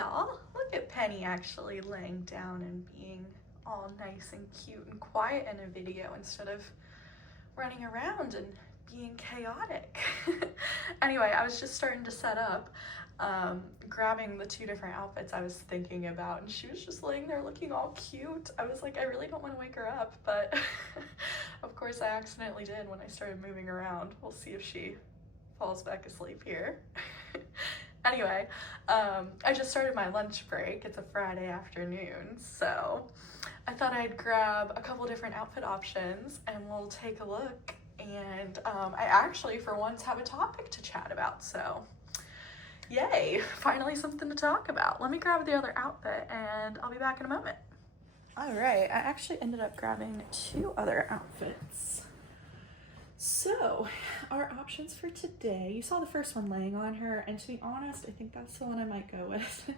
y'all. Look at Penny actually laying down and being all nice and cute and quiet in a video instead of running around and being chaotic. Anyway, I was just starting to set up, grabbing the two different outfits I was thinking about, and she was just laying there looking all cute. I was like, I really don't want to wake her up, but of course I accidentally did when I started moving around. We'll see if she falls back asleep here. Anyway, I just started my lunch break. It's a Friday afternoon, so I thought I'd grab a couple different outfit options and we'll take a look. And I actually, for once, have a topic to chat about, so yay, finally something to talk about. Let me grab the other outfit and I'll be back in a moment. All right, I actually ended up grabbing two other outfits. So, our options for today, you saw the first one laying on her, and to be honest, I think that's the one I might go with.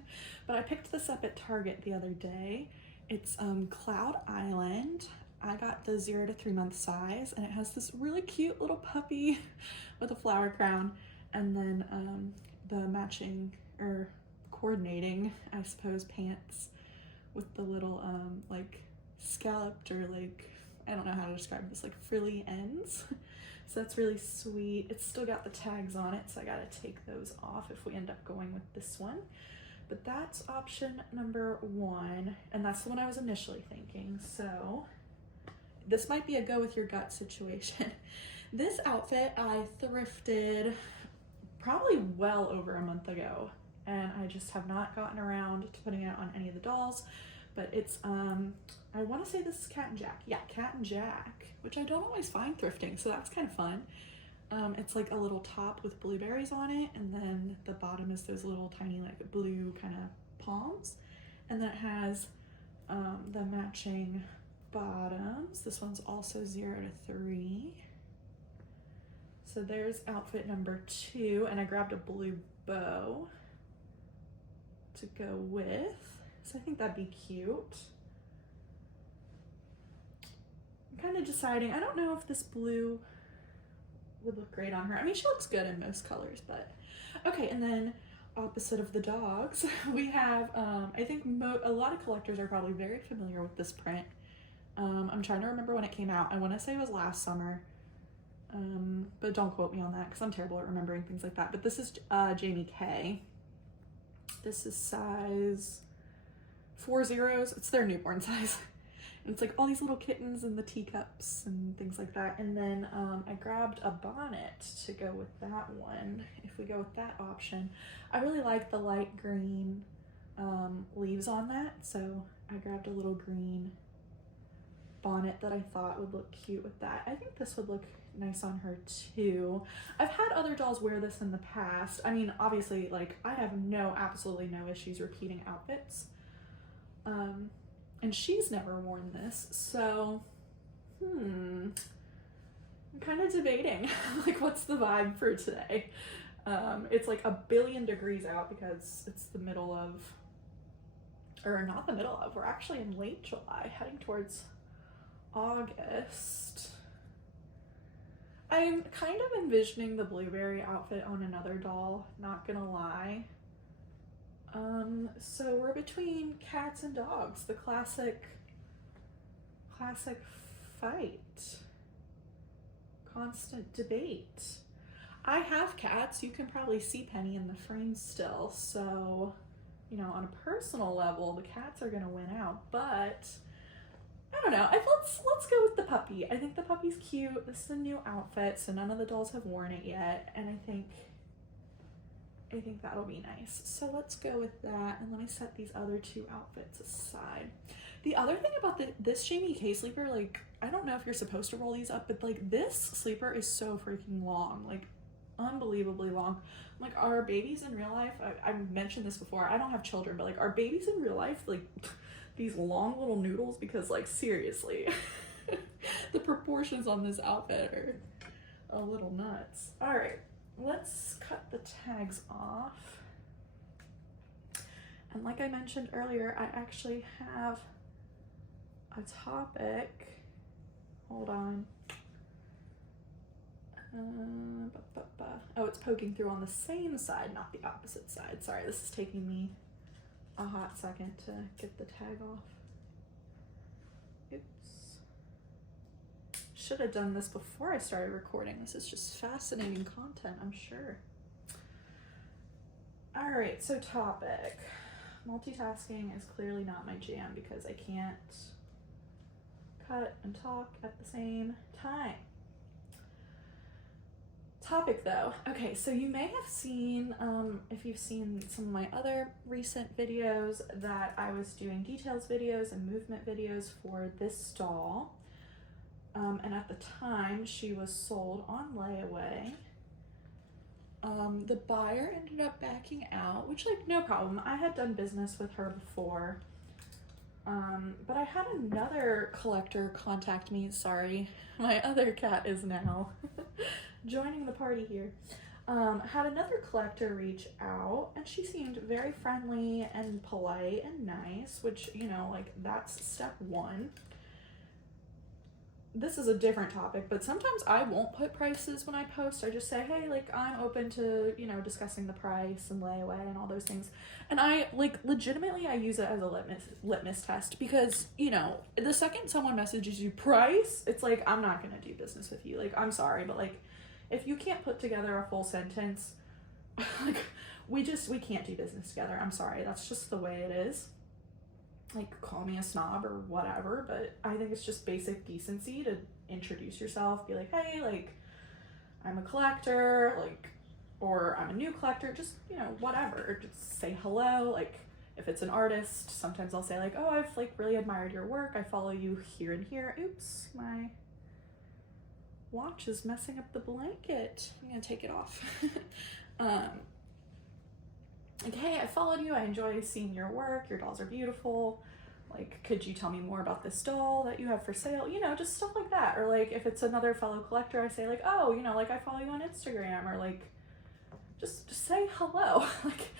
But I picked this up at Target the other day. It's Cloud Island. I got the 0 to 3 month size, and it has this really cute little puppy with a flower crown, and then the matching, or coordinating, I suppose, pants with the little like scalloped, or like, I don't know how to describe this, like frilly ends. So that's really sweet. It's still got the tags on it, so I gotta take those off if we end up going with this one. But that's option number one, and that's the one I was initially thinking. So this might be a go with your gut situation. This outfit I thrifted probably well over a month ago, and I just have not gotten around to putting it on any of the dolls. But it's, I want to say this is Cat and Jack. Yeah, Cat and Jack, which I don't always find thrifting, so that's kind of fun. It's like a little top with blueberries on it, and then the bottom is those little tiny like blue kind of palms. And then it has the matching bottoms. This one's also 0 to 3. So there's outfit number 2, and I grabbed a blue bow to go with. So I think that'd be cute. I'm kind of deciding, I don't know if this blue would look great on her. I mean, she looks good in most colors, but okay. And then opposite of the dogs, we have, I think a lot of collectors are probably very familiar with this print. I'm trying to remember when it came out. I want to say it was last summer, but don't quote me on that because I'm terrible at remembering things like that. But this is Jamie K. This is size 40. It's their newborn size. And it's like all these little kittens and the teacups and things like that. And then I grabbed a bonnet to go with that one, if we go with that option. I really like the light green leaves on that, so I grabbed a little green bonnet that I thought would look cute with that. I think this would look nice on her too. I've had other dolls wear this in the past. I mean, obviously, like, I have absolutely no issues repeating outfits. And she's never worn this, so, I'm kind of debating, like, what's the vibe for today? It's like 1 billion degrees out because it's the middle of, or not the middle of, we're actually in late July, heading towards August. I'm kind of envisioning the blueberry outfit on another doll, not gonna lie. So we're between cats and dogs, the classic fight, constant debate. I have cats. You can probably see Penny in the frame still, so, you know, on a personal level, the cats are gonna win out, but I don't know. Let's go with the puppy. I think the puppy's cute. This is a new outfit, so none of the dolls have worn it yet, and I think that'll be nice. So let's go with that, and let me set these other two outfits aside. The other thing about this Jamie K sleeper, like, I don't know if you're supposed to roll these up, but like this sleeper is so freaking long, like unbelievably long. Like, our babies in real life, I've mentioned this before, I don't have children, but like our babies in real life, like these long little noodles, because like seriously, the proportions on this outfit are a little nuts. All right. Let's cut the tags off. And like I mentioned earlier, I actually have a topic. Hold on. Oh, it's poking through on the same side, not the opposite side. Sorry, this is taking me a hot second to get the tag off. Oops. Should have done this before I started recording. This is just fascinating content, I'm sure. All right, so topic. Multitasking is clearly not my jam because I can't cut and talk at the same time. Topic though. Okay, so you may have seen, if you've seen some of my other recent videos, that I was doing details videos and movement videos for this doll. And at the time she was sold on layaway. The buyer ended up backing out, which, like, no problem. I had done business with her before. But I had another collector contact me. Sorry, my other cat is now joining the party here. Had another collector reach out, and she seemed very friendly and polite and nice, which, you know, like, that's step one. This is a different topic, but sometimes I won't put prices when I post. I just say, hey, like, I'm open to, you know, discussing the price and layaway and all those things. And I, like, legitimately, I use it as a litmus test because, you know, the second someone messages you price, it's like, I'm not going to do business with you. Like, I'm sorry, but, like, if you can't put together a full sentence, like, we can't do business together. I'm sorry. That's just the way it is. Like, call me a snob or whatever, but I think it's just basic decency to introduce yourself, be like, hey, like, I'm a collector, like, or I'm a new collector, just, you know, whatever, just say hello. Like, if it's an artist, sometimes I'll say, like, oh, I've, like, really admired your work, I follow you here and here. Oops, my watch is messing up the blanket. I'm gonna take it off. Like, hey, I followed you, I enjoy seeing your work, your dolls are beautiful, like, could you tell me more about this doll that you have for sale? You know, just stuff like that. Or, like, if it's another fellow collector, I say, like, oh, you know, like, I follow you on Instagram, or, like, just say hello. Like,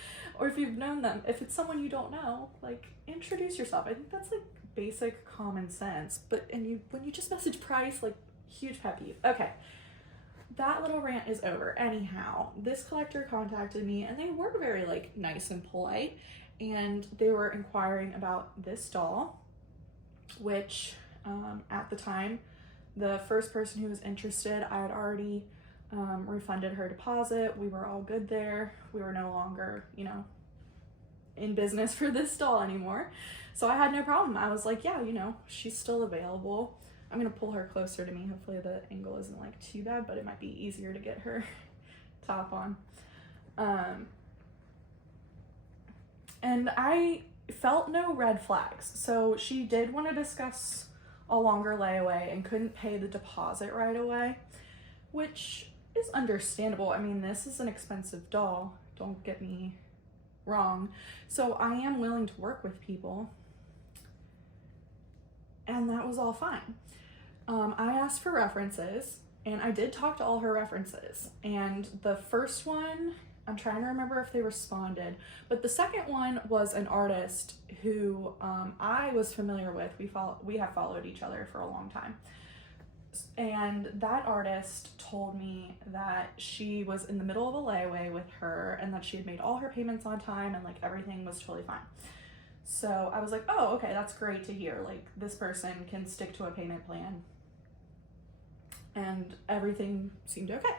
or if you've known them, if it's someone you don't know, like, introduce yourself. I think that's, like, basic common sense. But when you just message price, like, huge pet peeve. Okay. That little rant is over. Anyhow, this collector contacted me, and they were very, like, nice and polite, and they were inquiring about this doll, which at the time, the first person who was interested, I had already refunded her deposit. We were all good there. We were no longer, you know, in business for this doll anymore. So I had no problem. I was like, yeah, you know, she's still available. I'm gonna pull her closer to me. Hopefully the angle isn't, like, too bad, but it might be easier to get her top on. And I felt no red flags. So she did want to discuss a longer layaway and couldn't pay the deposit right away, which is understandable. I mean, this is an expensive doll, don't get me wrong. So I am willing to work with people, and that was all fine. I asked for references, and I did talk to all her references, and the first one, I'm trying to remember if they responded, but the second one was an artist who I was familiar with. We have followed each other for a long time, and that artist told me that she was in the middle of a layaway with her, and that she had made all her payments on time, and, like, everything was totally fine. So I was like, oh, okay, that's great to hear. Like, this person can stick to a payment plan, and everything seemed okay.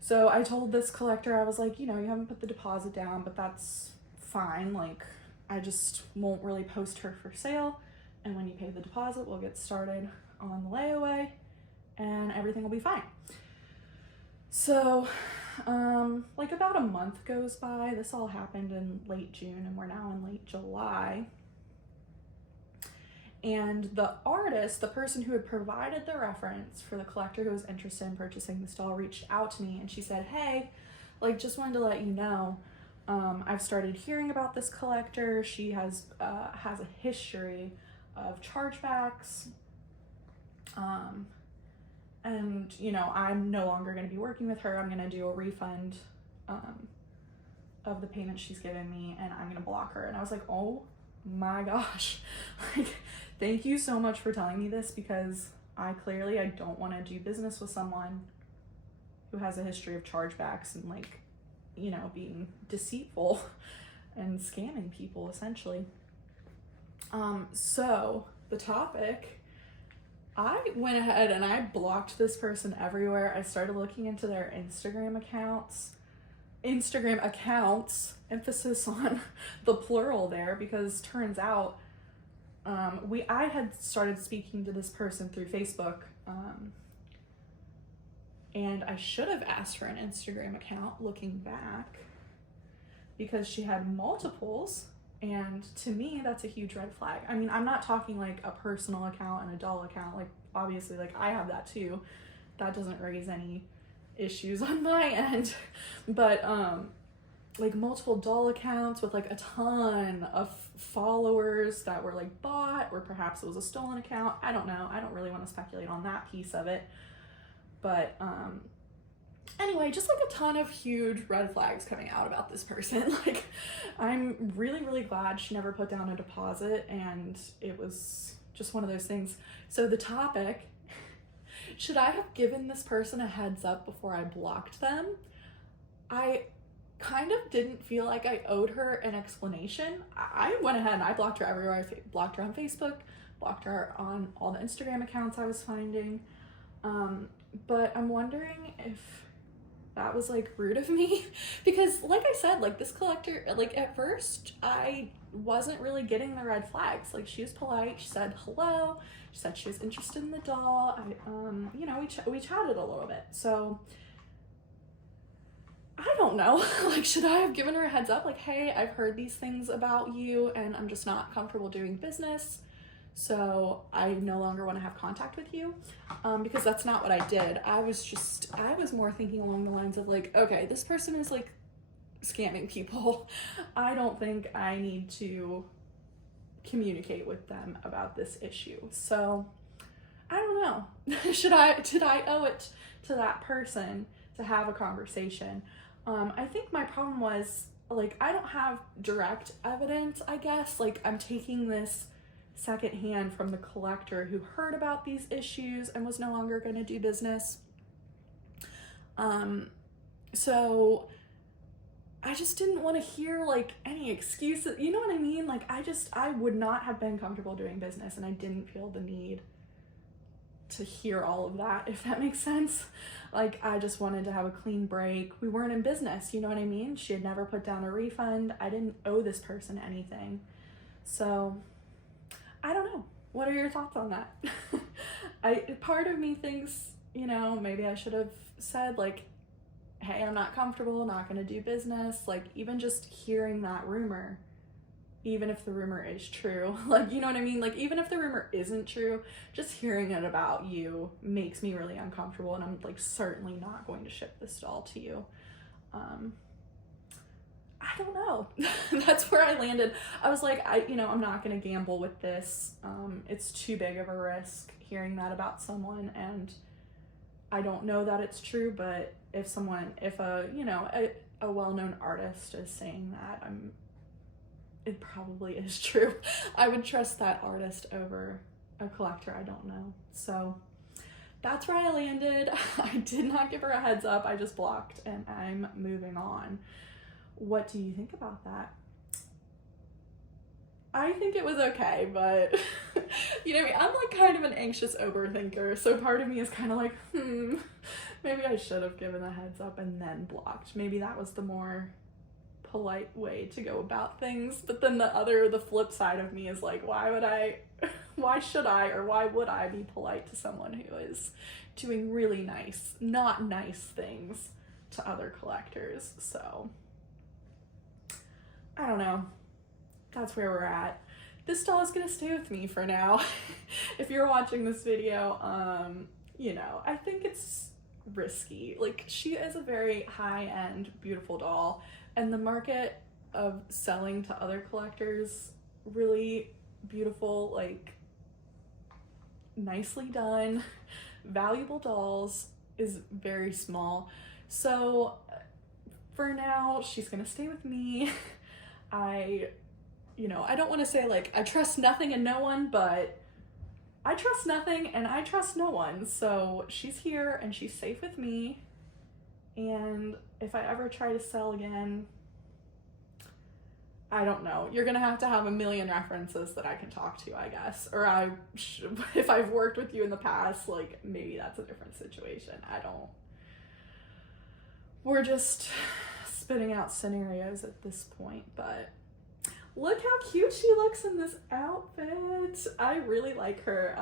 So I told this collector, I was like, you know, you haven't put the deposit down, but that's fine. Like, I just won't really post her for sale, and when you pay the deposit, we'll get started on the layaway, and everything will be fine. So, like, about a month goes by. This all happened in late June, and we're now in late July. And the artist, the person who had provided the reference for the collector who was interested in purchasing this doll, reached out to me, and she said, hey, like, just wanted to let you know, I've started hearing about this collector. She has a history of chargebacks, and, you know, I'm no longer going to be working with her. I'm going to do a refund of the payment she's given me, and I'm going to block her. And I was like, oh my gosh, like, thank you so much for telling me this, because I don't want to do business with someone who has a history of chargebacks and, like, you know, being deceitful and scamming people, essentially. So the topic, I went ahead and I blocked this person everywhere. I started looking into their Instagram accounts, emphasis on the plural there, because turns out I had started speaking to this person through Facebook, and I should have asked for an Instagram account looking back, because she had multiples, and to me that's a huge red flag. I mean, I'm not talking like a personal account and a doll account, like obviously like I have that too. That doesn't raise any issues on my end, but like multiple doll accounts with like a ton of followers that were like bought, or perhaps it was a stolen account. I don't know. I don't really want to speculate on that piece of it. But anyway, just like a ton of huge red flags coming out about this person. Like, I'm really, really glad she never put down a deposit, and it was just one of those things. So the topic, should I have given this person a heads up before I blocked them? I kind of didn't feel like I owed her an explanation. I went ahead and I blocked her everywhere. I blocked her on Facebook, blocked her on all the Instagram accounts I was finding. But I'm wondering if that was like rude of me, because like I said, like this collector, like at first I wasn't really getting the red flags. Like, she was polite, she said hello, she said she was interested in the doll. You know, we chatted a little bit. So I don't know, like, should I have given her a heads up? Like, hey, I've heard these things about you and I'm just not comfortable doing business, so I no longer want to have contact with you, because that's not what I did. I was more thinking along the lines of like, okay, this person is like scamming people. I don't think I need to communicate with them about this issue. So I don't know. Did I owe it to that person to have a conversation? I think my problem was, like, I don't have direct evidence, I guess. Like, I'm taking this secondhand from the collector who heard about these issues and was no longer going to do business. So I just didn't want to hear like any excuses. You know what I mean? Like, I would not have been comfortable doing business, and I didn't feel the need to hear all of that, if that makes sense. Like, I just wanted to have a clean break. We weren't in business, you know what I mean? She had never put down a refund. I didn't owe this person anything. So I don't know. What are your thoughts on that? Part of me thinks, you know, maybe I should have said like, hey, I'm not comfortable, not gonna do business. Like, even just hearing that rumor, even if the rumor is true, like, you know what I mean? Like, even if the rumor isn't true, just hearing it about you makes me really uncomfortable, and I'm like certainly not going to ship this doll to you. I don't know. That's where I landed. I was like, I'm not going to gamble with this. It's too big of a risk hearing that about someone, and I don't know that it's true, but if a well-known artist is saying that, it probably is true. I would trust that artist over a collector I don't know. So that's where I landed. I did not give her a heads up. I just blocked, and I'm moving on. What do you think about that? I think it was okay, but you know, I'm like kind of an anxious overthinker, so part of me is kind of like, maybe I should have given a heads up and then blocked. Maybe that was the more polite way to go about things. But then the flip side of me is like, why would I be polite to someone who is doing really not nice things to other collectors? So I don't know. That's where we're at. This doll is gonna stay with me for now. If you're watching this video, I think it's risky. Like, she is a very high-end, beautiful doll, and the market of selling to other collectors really beautiful, like, nicely done, valuable dolls is very small. So for now, she's gonna stay with me. I don't want to say like I trust nothing and no one, but I trust nothing and I trust no one. So she's here and she's safe with me. And if I ever try to sell again, I don't know. You're gonna have to have a million references that I can talk to, I guess. Or if I've worked with you in the past, like maybe that's a different situation. I don't. We're just spitting out scenarios at this point, but look how cute she looks in this outfit. I really like her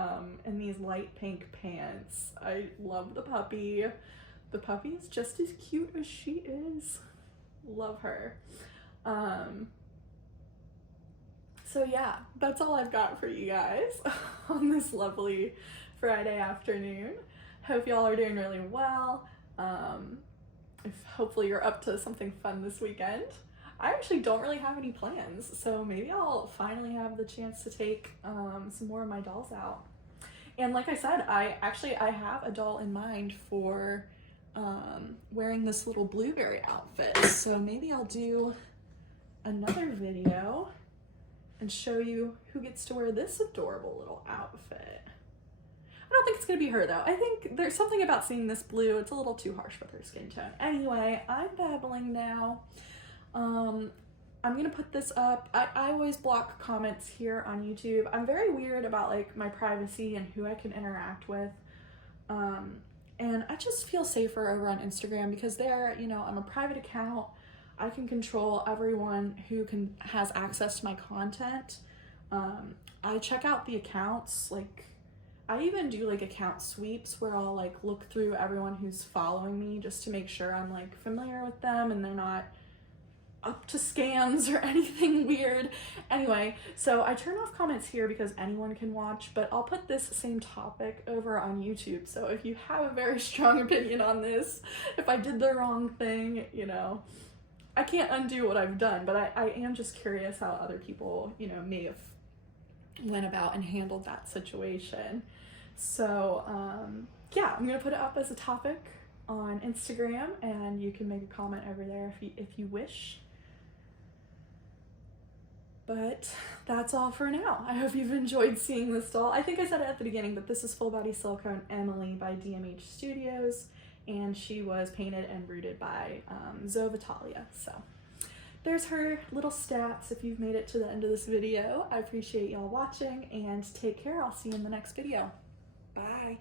in these light pink pants. I love the puppy. The puppy is just as cute as she is. Love her. So yeah, that's all I've got for you guys on this lovely Friday afternoon. Hope y'all are doing really well. If hopefully you're up to something fun this weekend. I actually don't really have any plans, so maybe I'll finally have the chance to take some more of my dolls out. And like I said, I have a doll in mind for wearing this little blueberry outfit. So maybe I'll do another video and show you who gets to wear this adorable little outfit. I don't think it's gonna be her though. I think there's something about seeing this blue, it's a little too harsh with her skin tone. Anyway, I'm babbling now. I'm gonna put this up. I always block comments here on YouTube. I'm very weird about like my privacy and who I can interact with. And I just feel safer over on Instagram because there, you know, I'm a private account. I can control everyone who has access to my content. I check out the accounts, like I even do like account sweeps where I'll like look through everyone who's following me just to make sure I'm like familiar with them and they're not up to scams or anything weird. Anyway, so I turn off comments here because anyone can watch, but I'll put this same topic over on YouTube. So if you have a very strong opinion on this, if I did the wrong thing, you know, I can't undo what I've done, but I am just curious how other people, you know, may have went about and handled that situation. So yeah, I'm gonna put it up as a topic on Instagram and you can make a comment over there if you wish. But that's all for now. I hope you've enjoyed seeing this doll. I think I said it at the beginning, but this is Full Body Silicone Emily by DMH Studios, and she was painted and brooded by Zoe Vitalia. So there's her little stats if you've made it to the end of this video. I appreciate y'all watching, and take care. I'll see you in the next video. Bye.